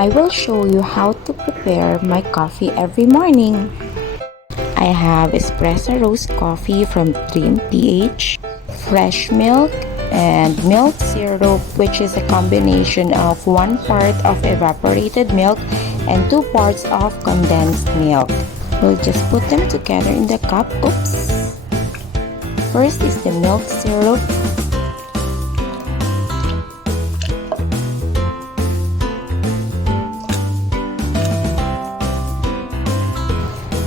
I will show you how to prepare my coffee every morning. I have espresso roast coffee from Dream PH, fresh milk, and milk syrup, which is a combination of 1 part of evaporated milk and 2 parts of condensed milk. We'll just put them together in the cup. Oops! First is the milk syrup.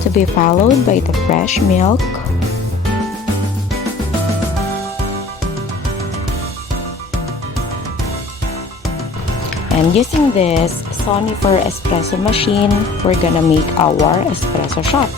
To be followed by the fresh milk. And using this Sonifer espresso machine, we're gonna make our espresso shot.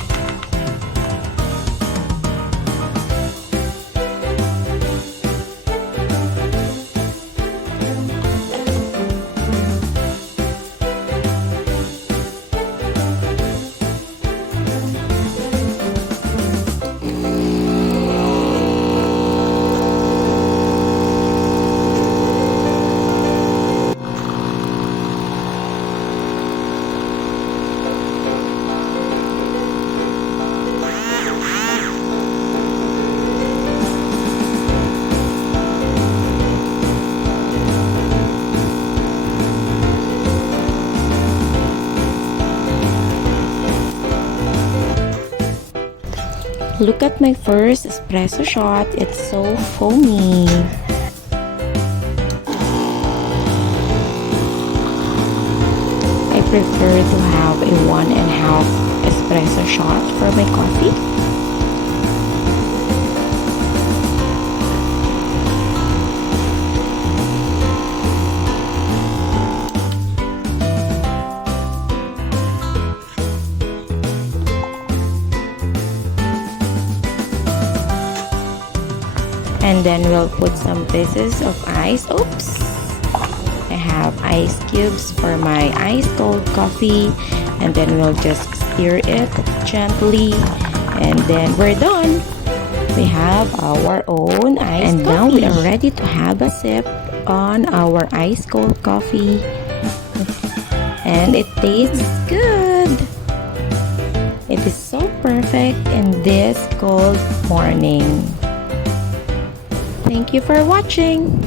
Look at my first espresso shot. It's so foamy. I prefer to have a 1.5 espresso shot for my coffee. And then we'll put some pieces of ice. Oops! I have ice cubes for my ice cold coffee. And then we'll just stir it gently. And then we're done. We have our own iced coffee. And now we are ready to have a sip on our ice cold coffee. And it tastes good. It is so perfect in this cold morning. Thank you for watching.